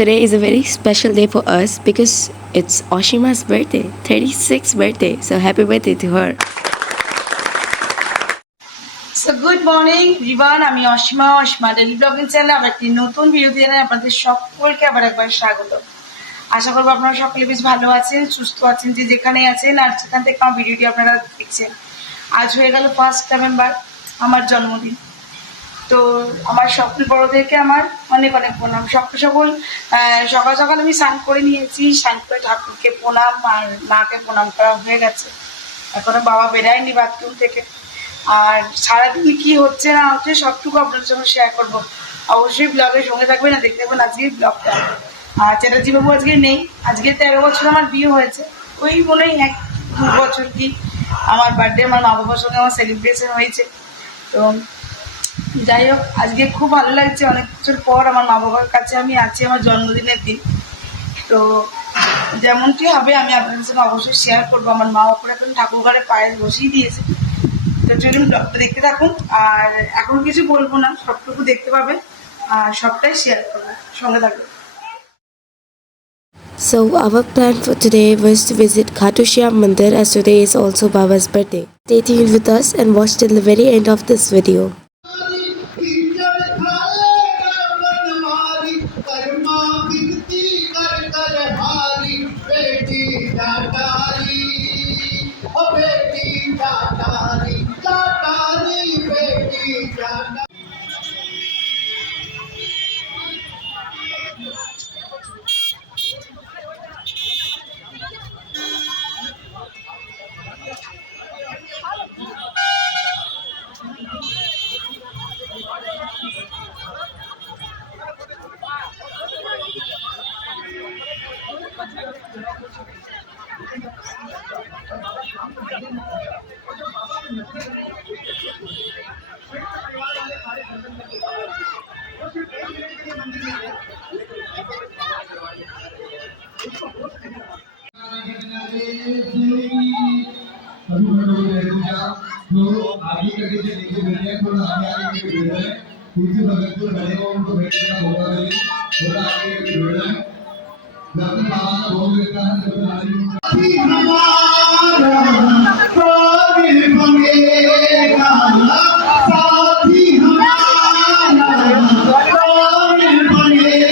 Today is a very special day for us because it's Oshima's birthday, 36th birthday. So happy birthday to her. So good morning Rivan, আমি Asima daily blogging চ্যানেলে আমার একটি নতুন video দিয়ে আপনাদের সকলকে আবার একবার স্বাগত। আশা করবো আপনারা সকলে বেশ ভালো আছেন, সুস্থ আছেন, যে যেখানেই আছেন আর যেখান থেকে আমার ভিডিওটি আপনারা দেখছেন। আজ হয়ে গেল 1 নভেম্বর, আমার জন্মদিন। তো আমার সকল বড়দেরকে আমার অনেক অনেক প্রণাম। সকাল সকাল আমি স্নান করে নিয়েছি, স্নান করে ঠাকুরকে প্রণাম আর মাকে প্রণাম করা হয়ে গেছে। এখনো বাবা বেরায়নি বাথরুম থেকে। আর সারাদিন কি হচ্ছে না হচ্ছে সবটুকু আপনাদের সঙ্গে শেয়ার করবো। অবশ্যই ব্লগের সঙ্গে থাকবেন, আর দেখতে পাবেন আজকের ব্লগটা। আর চ্যাটার্জি বাবু আজকে নেই, আজকে 13 বছর আমার বিয়ে হয়েছে। ওই মনে হয় 1-2 বছর কি আমার বার্থডে আমার মা বাবার সঙ্গে আমার সেলিব্রেশন হয়েছে। তো যাই হোক, আজকে খুব ভালো লাগছে, অনেক বছর পর আমার মা বাবার কাছে আমি আছি আমার জন্মদিনের দিন। তো যেমনটি হবে আমি আপনাদের সঙ্গে অবশ্যই শেয়ার করবো। আমার মা ওপরে এখন ঠাকুর ঘরে পায়ে বসিয়ে দিয়েছে। তো চলুন ব্লগটা দেখতে থাকুন। আর এখন কিছু বলবো না, সবটুকু দেখতে পাবেন আর সবটাই শেয়ার করবো, সঙ্গে থাকবে। So our plan for today was to visit Khatu Shyam Mandir, as today is also Baba's birthday. Stay tuned with us and watch till the very end of this video. तो आगे करके जो नीचे बैठे हैं थोड़ा आगे करके बैठ जाए, पीछे भगत को बैठे हो उनको बैठने का मौका दें, थोड़ा आगे करके बैठ जाए। जब तक बाबा का भोग लगता है तब तक आगे हमारा कोई बनेगा साथी हमारा कोई बनेगा।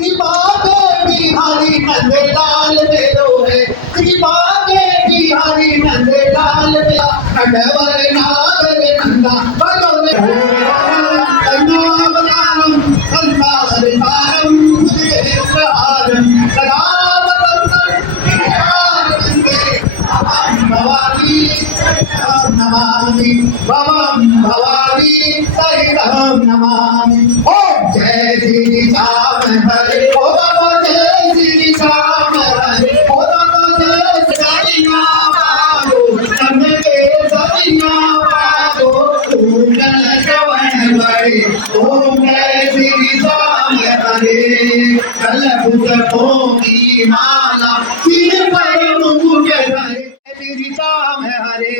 कृपा के बिहारी नंदे लाल मेरो है, कृपा के बिहारी नंदे लाल मेरा नटवर नागर नंदा बलोरे कन्यावतारम संसार सारम देवहारम सदाव भवानी नमामि भवं भवानी सहितं नमामि। ओम जय श्री राम हरे, ओ बाबा जय श्री राम हरे, ओ बाबा जय श्री राम बाबो नम के सरिया बाबो पूजन श्रवण बड़े। ओम जय श्री राम हरे, कल पुष्पों की माला सिर पर मुकुट धरे। श्री राम हरे,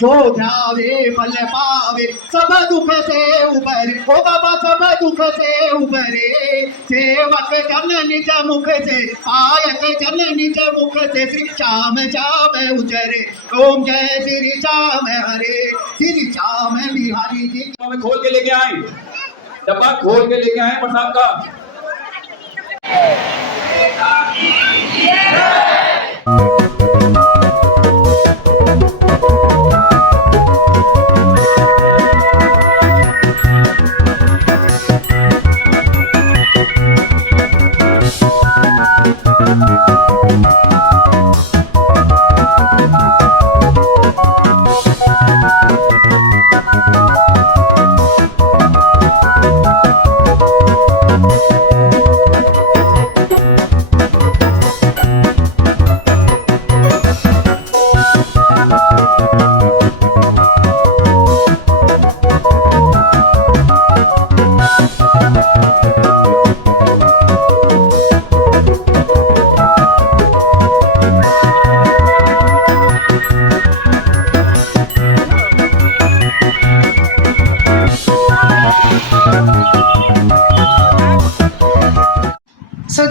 जो ध्यावे फल पावे सब दुख से उबरे, ओ बाबा सब दुख से उबरे। सेवक जन निज मुख से पायक जन निज मुख से श्री श्याम जाम उजरे। ओम जय श्री श्याम हरे, श्री श्याम बिहारी जी। हमें खोल के लेके आए, डब्बा खोल के लेके आए प्रसाद का।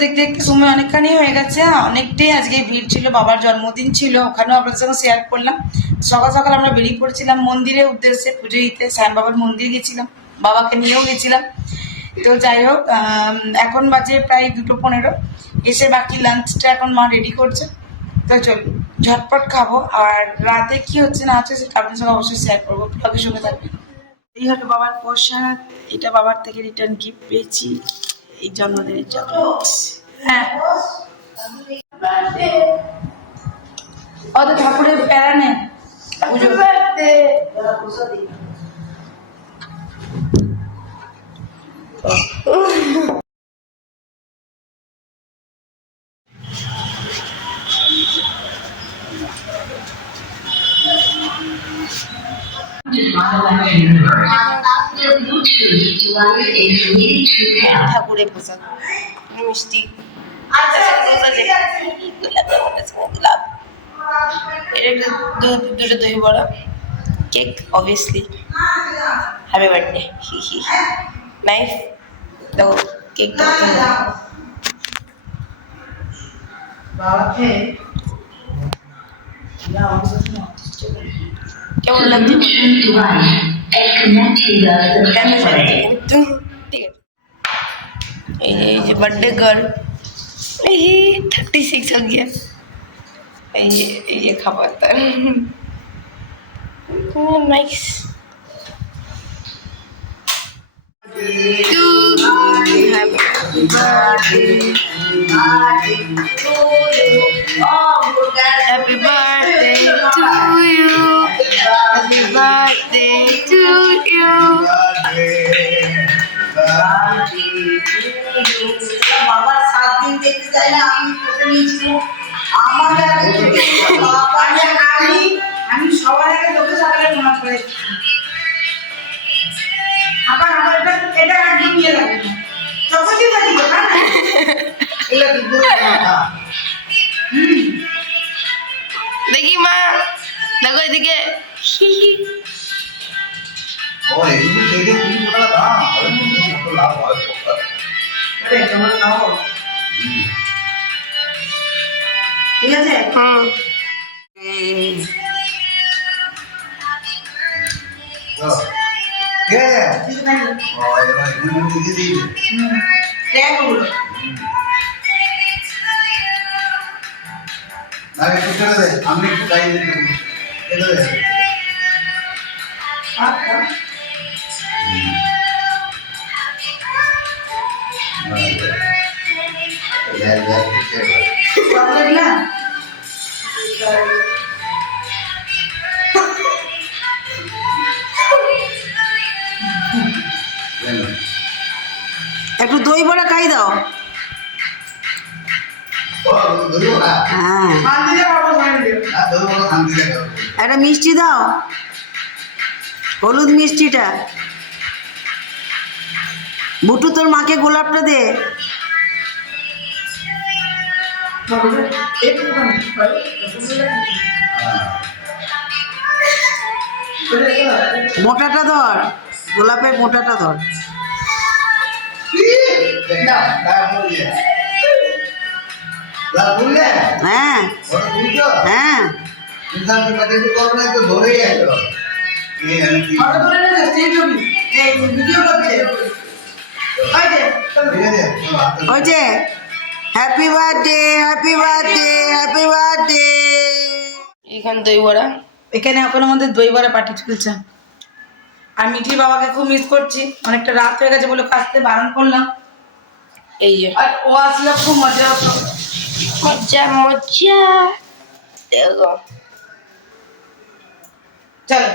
দেখতে দেখতে সময় অনেকখানি হয়ে গেছে, অনেকটাই আজকে ভিড় ছিল, বাবার জন্মদিন ছিল, ওখানেও আপনাদের সঙ্গে শেয়ার করলাম। সকাল সকাল আমরা বেরিয়ে পড়ছিলাম মন্দিরের উদ্দেশ্যে পুজো দিতে, শ্যাম বাবার মন্দির গেছিলাম, বাবাকে নিয়েও গেছিলাম। তো যাই হোক, এখন বাজে প্রায় 2:15, এসে বাকি লাঞ্চটা এখন মা রেডি করছে। তো চলুন ঝটপট খাবো, আর রাতে কি হচ্ছে না হচ্ছে সেটা আপনাদের সঙ্গে অবশ্যই শেয়ার করবো, ব্লগের সঙ্গে থাকবেন। এই হলো বাবার প্রসাদ, এটা বাবার থেকে রিটার্ন গিফট পেয়েছি এই জন্মদিনের জন্য। হ্যাঁ, অত ঠাকুরের প্যারা নেই। ঠাকুরের প্রসাদ মিষ্টি, গোলাপ, এটা দুটো দই বড়া, কেক অবভিয়াসলি, হ্যাপি বার্থডে, হি হি, নাইস। দেখো কেকটা কেমন লাগছে? ये बर्थडे गर्ल, ये 36 हो गया। ये खबर था nice. Happy birthday to you. Happy birthday to you. বাবা 7 দিন দেখতে যাই না, আমি তোকে নিয়েছিলাম। আমি সবার আগে তোকে সকালে মনে করে আবার এটা একদম নিয়ে লাগে না, তখন কি বলি না এলা কিন্তু देखी माँ लगो এদিকে ও এগুলো দেখে তুমি বলা দাম আরে কত লাভ হয় আরে তোমরা খাও, ঠিক আছে? কে ঠিক আছে, ও এবার এগুলো দেখে দিই ট্যাগ হলো না একটু ছেড়ে দে আমি একটু গাই দিই ছেড়ে দে আচ্ছা চকলেট না একটু দই বড়া খাই দাও। হ্যাঁ, একটা মিষ্টি দাও, হলুদ মিষ্টিটা। বুটু তোর মাকে গোলাপটা দে। মোটাটা ধর, গোলাপের মোটাটা ধর। হ্যাঁ হ্যাঁ, ওই যে happy birthday happy birthday happy birthday. এখানে দই বড়া, এখানে এখন আমাদের দই বড়া পার্টি চলছে। আর মিঠি বাবাকে খুব মিস করছি, অনেকটা রাত হয়ে গেছে বলে আসতে বারণ করলাম। এই যে আর ও আসলে খুব মজা হতো, মজা মজা। দেখো চলো